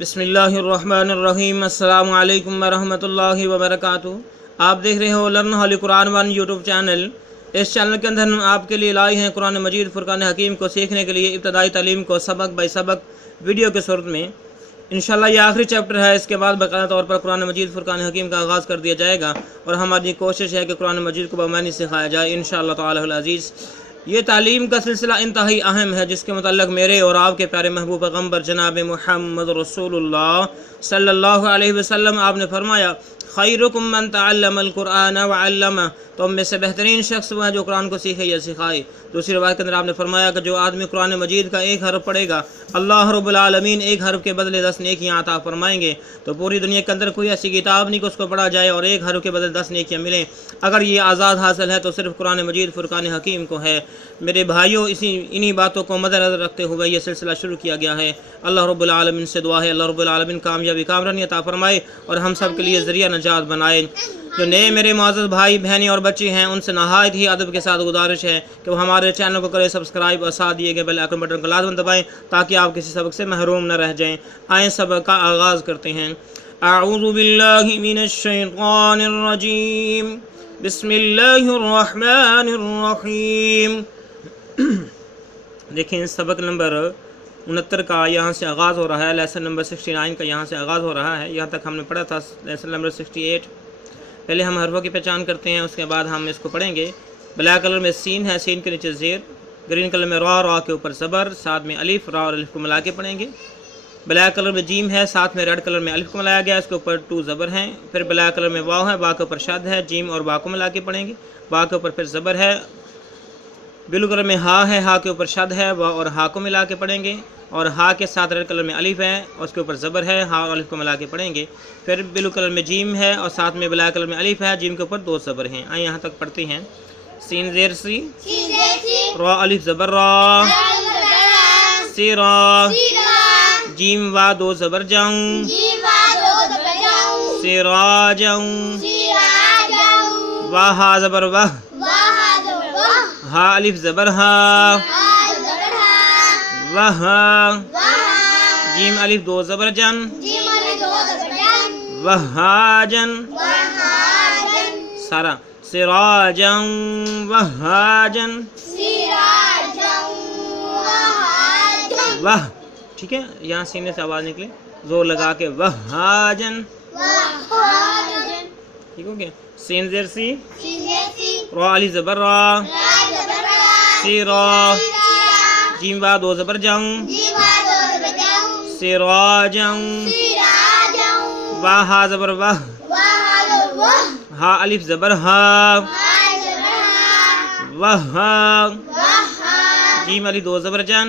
बिस्मिल्लाहिर्रहमानिर्रहीम। अस्सलामु अलैकुम वरहमतुल्लाहि वबरकातुहू। आप देख रहे हो learn Holi Quran one YouTube channel. इस चैनल के अंदर हम आपके लिए लाए हैं कुरान मजीद फुरकान हकीम को सीखने के लिए इब्तदाई तालीम को सबक बाई सबक वीडियो के सूरत में। इंशाल्लाह ये आखिरी चैप्टर है, इसके बाद बाकायदा तौर पर कुरान मजीद फुरकान हकीम का आगाज़ कर दिया जाएगा और हमारी कोशिश है कि कुरान मजीद को बमानी सिखाया जाए इंशाअल्लाह ताला अल अज़ीज़। ये तालीम का सिलसिला इंतहाई अहम है, जिसके मुतल्लक़ मेरे और आपके प्यारे महबूब पैगम्बर जनाब मुहम्मद रसूलुल्लाह सल्लल्लाहु अलैहि वसल्लम आपने फरमाया, खैरुकुम मन तअल्लमल कुरान व अल्लमा, तो हम में से बेहतरीन शख्स वो है जो कुरान को सीखे या सिखाए। दूसरी बात के अंदर आपने फरमाया कि जो आदमी कुरान मजीद का एक हरफ पढ़ेगा, अल्लाह रब्बुल आलमीन एक हरफ के बदले 10 नेकियां अता फरमाएंगे। तो पूरी दुनिया के अंदर कोई ऐसी किताब नहीं कि उसको पढ़ा जाए और एक हरफ के बदले 10 नेकियां मिलें। अगर ये आज़ाद हासिल है तो सिर्फ कुरान मजीद फुरकान हकीम को है। मेरे भाइयों, इन्हीं बातों को मद्देनज़र रखते हुए ये सिलसिला शुरू किया गया है। अल्लाह रब्बुल आलमीन से दुआ है अल्लाह रब्बुल आलमीन कामयाबी कामरानी अता फरमाए और हम सब के लिए ज़रिया नजात बनाए। जो नए मेरे मुअज़्ज़ज़ भाई बहनें और बच्चे हैं, उनसे नहायत ही अदब के साथ गुजारिश है कि वो हमारे चैनल को करें सब्सक्राइब और साथ दिए गए बेल आइकन बटन को लाज़िम दबाएं ताकि आप किसी सबक से महरूम न रह जाएं। आए सबक का आगाज़ करते हैं। अऊज़ु बिल्लाहि मिनश शैतानिर रजीम, बिस्मिल्लाहिर रहमानिर रहीम। देखें, सबक नंबर 69 का यहाँ से आगाज़ हो रहा है। लेसन नंबर 69 का यहाँ से आगाज़ हो रहा है। यहाँ तक हमने पढ़ा था लेसन नंबर 68। पहले हम हरफों की पहचान करते हैं, उसके बाद हम इसको पढ़ेंगे। ब्लैक कलर में सीन है, सीन के नीचे ज़ेर। ग्रीन कलर में रा, रा के ऊपर ज़बर, साथ में अलिफ, रा और अलिफ को मिला के पढ़ेंगे। ब्लैक कलर में जीम है, साथ में रेड कलर में अलिफ को मिलाया गया, इसके ऊपर 2 ज़बर हैं। फिर ब्लैक कलर में वाव है, बा के ऊपर शद है, जीम और बा को मिला के पढ़ेंगे। बा के ऊपर फिर ज़बर है। ब्लू कलर में हा है, हा के ऊपर शद है, वा और हा को मिला के पढ़ेंगे। और हा के साथ रेड कलर में अलिफ है और उसके ऊपर ज़बर है, हा और अलिफ को मिला के पढ़ेंगे। फिर ब्लू कलर में जीम है और साथ में ब्लैक कलर में अलिफ है, जीम के ऊपर 2 ज़बर हैं। आइए यहाँ तक पढ़ते हैं। सीन ज़ेर सी, रा अलिफ ज़बर रा, सी रा, जीम वा 2 ज़बर जाऊँ, सी रा जाऊँ, वाह हा ज़बर वाह, हा अलिफ ज़बर हा, वाह, जीम अलिफ 2 ज़बर जन, वहाजन, सारा सिराजन वहाजन, वाह। ठीक है, यहाँ सीने से आवाज़ निकले, जोर लगा के वहाजन। ठीक हो गया। सीन ज़ेर सी, रा अलिफ ज़बर रा, सी रा, जीम बा 2 ज़बर जाऊँ, सिरा जाऊँ, वाह हा ज़बर वाह, हा अलिफ ज़बर हा, वाह, जीम अलिफ 2 ज़बर जन,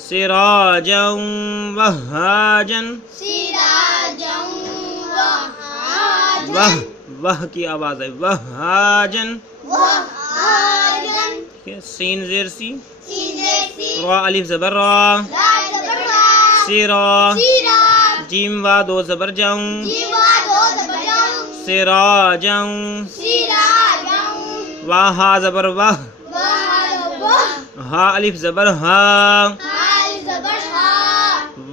सिरा जाऊँ वहाजन, वाह, वाह की आवाज़ है, वहाजन। सीन ज़ेर सी, रा अलिफ ज़बर रा, सिरा, जीम वा 2 ज़बर जाऊँ, सिरा जाऊँ, वाह हा ज़बर वाह, हा अलिफ ज़बर हा,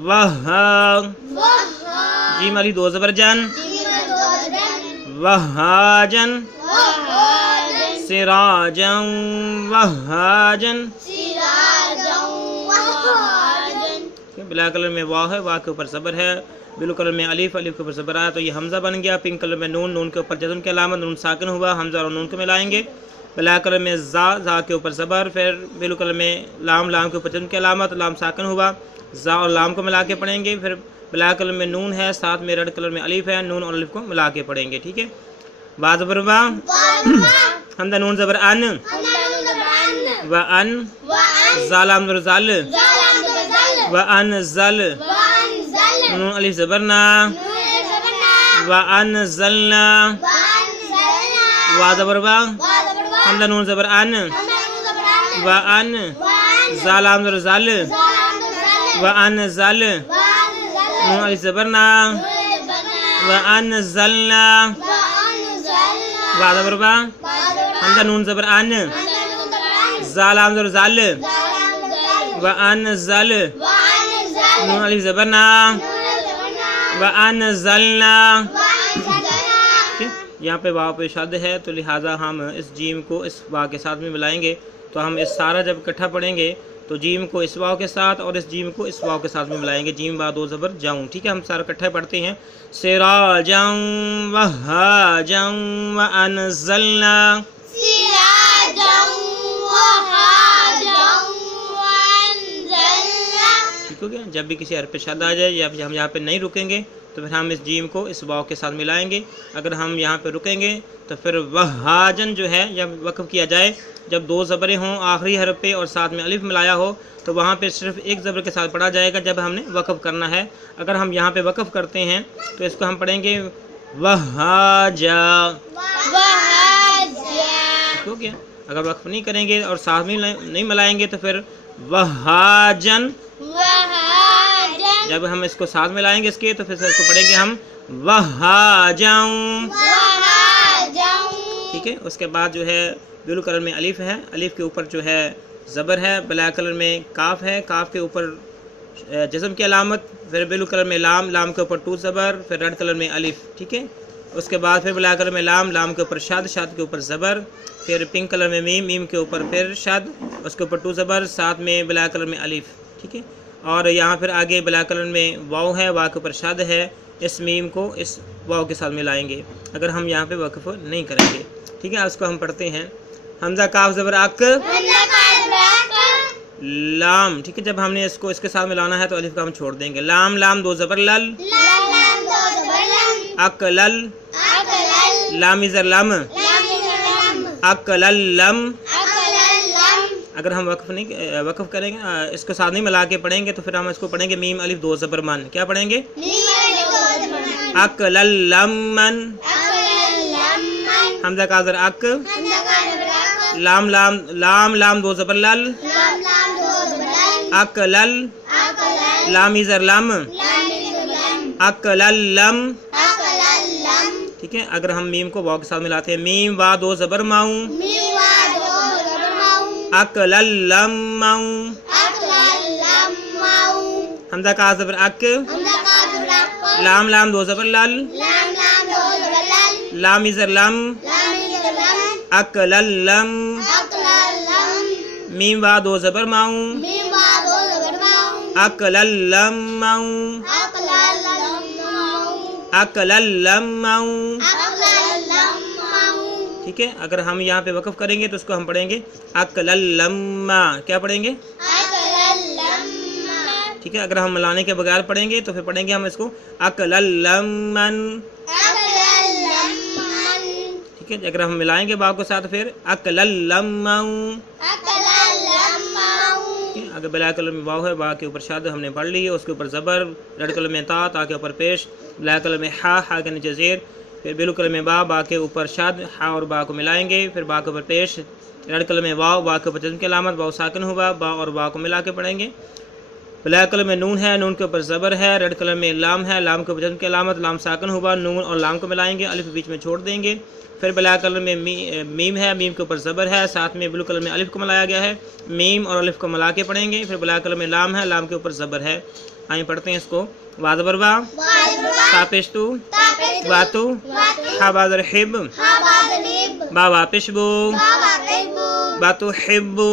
वाह, जीम अलिफ 2 ज़बर जन, वहाजन, सिराजन वहाजन। ब्लैक कलर में वाह है, वाह के ऊपर ज़बर है। ब्लू कलर में अलिफ, अलिफ के ऊपर ज़बर आया तो ये हमज़ा बन गया। पिंक कलर में नून, नून के ऊपर जज़म की अलामत, नून साकिन हुआ, हमज़ा और नून को मिलाएंगे। ब्लैक कलर में ज़ा, ज़ा के ऊपर ज़बर। फिर ब्लू कलर में लाम, लाम के ऊपर जज़म की अलामत, लाम साकिन हुआ, ज़ा और लाम को मिला के पढ़ेंगे। फिर ब्लैक कलर में नून है, साथ में रेड कलर में अलिफ है, नून और अलिफ को मिला के पढ़ेंगे। ठीक है। बा ज़बर बा, हमदा नून ज़बर अन, व अन, ज़ा लाम ज़बर ज़ल, व अन ज़ल, नून अलिफ ज़बर ना, व अन ज़लना, वा ज़बर वा, हमदा नून ज़बर अन, व अन, ज़ा लाम ज़बर ज़ल, व अन ज़ल, नून अलिफ ज़बर ना, व अन ज़लना, वा ज़बर वा, हमदा नून ज़बर अन, ज़ा लाम ज़बर ज़ल, व अन ज़ल, नून अलिफ ज़बर ना, व अनज़लना। यहाँ पे वाव पे शद है तो लिहाजा हम इस जीम को इस वाव के साथ में मिलाएंगे। तो हम इस सारा जब इकट्ठा पढ़ेंगे तो जीम को इस वाव के साथ और इस जीम को इस वाव के साथ में मिलाएंगे। जीम बा दो ज़बर जाऊँ। ठीक है, हम सारा इकट्ठा पढ़ते हैं। सिराजं वहाजं व अनज़लना, ठीक हो गया। जब भी किसी हर्फ पे शद आ जाए या हम यहाँ पे नहीं रुकेंगे तो फिर हम इस जीम को इस वाव के साथ मिलाएंगे। अगर हम यहाँ पे रुकेंगे तो फिर वहाजन जो है जब वक़फ़ किया जाए, जब दो ज़बरें हों आखिरी हर्फ पे और साथ में अलिफ मिलाया हो तो वहाँ पे सिर्फ एक ज़बर के साथ पढ़ा जाएगा जब हमने वक़फ़ करना है। अगर हम यहाँ पे वक़फ़ करते हैं तो इसको हम पढ़ेंगे वहाजा, ठीक हो गया। अगर वक़फ़ नहीं करेंगे और साथ में नहीं मिलाएंगे तो फिर वहाजन। जब हम इसको साथ में लाएंगे इसके तो फिर इसको पढ़ेंगे हम वहाजाऊं, ठीक है। उसके बाद जो है ब्लू कलर में अलिफ है, अलिफ के ऊपर जो है ज़बर है, ब्लैक कलर में काफ है, काफ के ऊपर जज़म की अलामत, फिर ब्लू कलर में लाम, लाम के ऊपर टू ज़बर, फिर रेड कलर में अलिफ, ठीक है। उसके बाद फिर ब्लैक कलर में लाम, लाम के ऊपर शाद, शाद के ऊपर ज़बर, फिर पिंक कलर में मीम, मीम के ऊपर फिर शाद, उसके ऊपर टू ज़बर, साथ में ब्लैक कलर में अलिफ, ठीक है। और यहाँ फिर आगे ब्लैक कलर में वाव है, वाव के ऊपर शाद है। इस मीम को इस वाव के साथ मिलाएंगे अगर हम यहाँ पे वक़फ़ नहीं करेंगे, ठीक है। उसको हम पढ़ते हैं हमज़ा काफ ज़बर अक लाम, ठीक है। जब हमने इसको इसके साथ मिलाना है तो अलिफ का हम छोड़ देंगे। लाम, लाम दो ज़बर लल, अक लल, लाम इज़र लम, अक लल लम। अगर हम वक़फ़ करेंगे इसको साथ नहीं मिला के पढ़ेंगे तो फिर हम इसको पढ़ेंगे मीम अलिफ दो ज़बर मन। क्या पढ़ेंगे? अक लल लम मन, हमज़ा का ज़र अक, लाम लाम, लाम लाम दो ज़बर लल, अक लल, लाम इज़र लम, अक लल लम, ठीक है। अगर हम मीम को वाव के साथ मिलाते हैं, मीम वा दो ज़बर माऊं, अक लल लम माऊं, हमज़ा का ज़बर अक, लाम लाम दो ज़बर लल, लाम इज़र लम, अक लल लम, मीम वा दो ज़बर माऊं, अक लल लम माऊं, अक लल लम माऊं, ठीक है। अगर हम यहाँ पे वक़फ़ करेंगे तो उसको हम पढ़ेंगे अक लल लम्मा। क्या पढ़ेंगे? ठीक है। अगर हम मिलाने के बगैर पढ़ेंगे तो फिर पढ़ेंगे हम इसको अक लल लम्मन, ठीक है। अगर हम मिलाएंगे बाव के साथ फिर अक लल लम्माऊं, अगर ब्लैक कलर में वाव है, वाव के ऊपर शाद हमने पढ़ ली है, उसके ऊपर ज़बर, रेड कलर में ता, ता के ऊपर पेश, ब्लैक कलर में हा, हा के नीचे ज़ेर, फिर ब्लू कलर में बा, बा के ऊपर शाद, हा और बा को मिलाएंगे, फिर बा के ऊपर पेश, रेड कलर में वाव, वाव के ऊपर जज़्म की अलामत, वाव साकिन हुआ, बा और बा को मिला के पढ़ेंगे। ब्लैक कलर में नून है, नून के ऊपर ज़बर है, रेड कलर में लाम है, लाम के ऊपर जज़्म की अलामत, लाम साकिन हुआ, नून और लाम को मिलाएंगे, अलिफ बीच में छोड़ देंगे। फिर ब्लैक कलर में मीम है, मीम के ऊपर ज़बर है, साथ में ब्लू कलर में अलिफ को मिलाया गया है, मीम और अलिफ को मिला के पढ़ेंगे। फिर ब्लैक कलर में लाम है, लाम के ऊपर ज़बर है। आइए पढ़ते हैं इसको। वाज़बर बा, तापेशतु, वातु, हाबाज़र हिब, बा वापिशबु, बातु हिब्बु,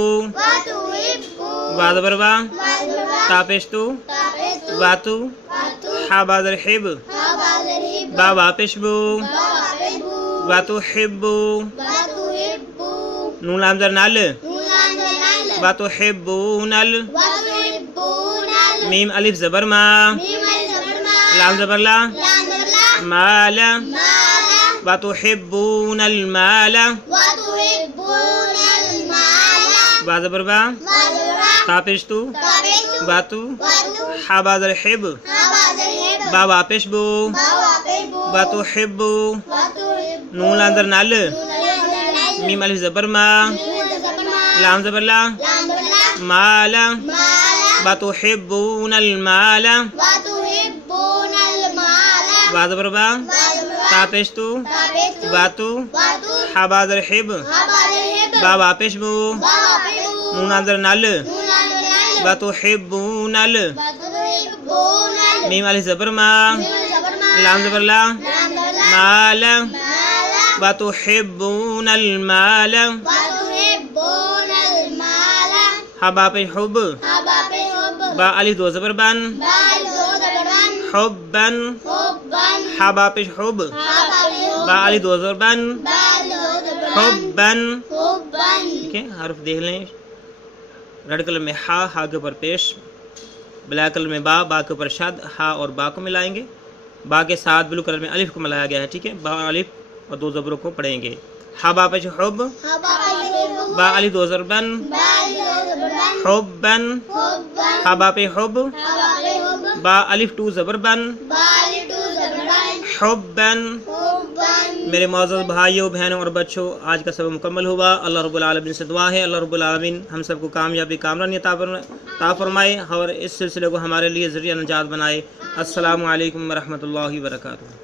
वाज़बर बा, तापेशतु, वातु, हाबाज़र हिब, बा वापिशबु, बातु हिब्बु, नून लाम ज़र नल, बातु हिब्बु नल, मीम अलिफ ज़बर मा, लाम ज़बर ला, माला, बातु हिब्बुन अल माला, बा ज़बर बा, तापेशतु, बातु, हाबाज़र हिब, बा वापिशबु, बातु हिब्बु, नून लाम ज़र नल, मीम अलिफ ज़बर मा, लाम ज़बर ला, माला, बातु हिब्बुन अल माला, बा ज़बर बा, तापेशतु, बातु, हाबाज़र हिब, बा वापिशबु, नून लाम ज़र नल, बातु हिब्बुन अल وتحبون میم الف زبر ما المال لام زبر لا مال مالا وتحبون المال وتحبون المال ہا با پیش حب حباب حب با الف دو زبر بن بال دو زبران حبن حبا ہا با پیش حب حباب با الف دو زبر بن بال دو زبران حبن حبا ٹھیک ہے حرف دیکھ لیں ریڈ کلر میں ہا کے اوپر پیش بلیک کلر میں با کے اوپر شد ہا اور با کو ملائیں گے با کے ساتھ بلو کلر میں الف کو ملایا گیا ہے ٹھیک ہے با الف اور دو زبروں کو پڑھیں گے ہا با پیش حب حباب با الف دو زبر بن بال دو زبران حبن حبا ہا با پہ حب حباب حب با الف ٹو زبر بن بال دو زبران حبن حبا میرے معزز بھائیوں بہنوں اور بچوں آج کا سبق مکمل ہوا اللہ رب العالمین سے دعا ہے اللہ رب العالمین ہم سب کو کامیابی کامرانی عطا فرمائے اور اس سلسلے کو ہمارے لیے ذریعہ نجات بنائے السلام علیکم ورحمۃ اللہ وبرکاتہ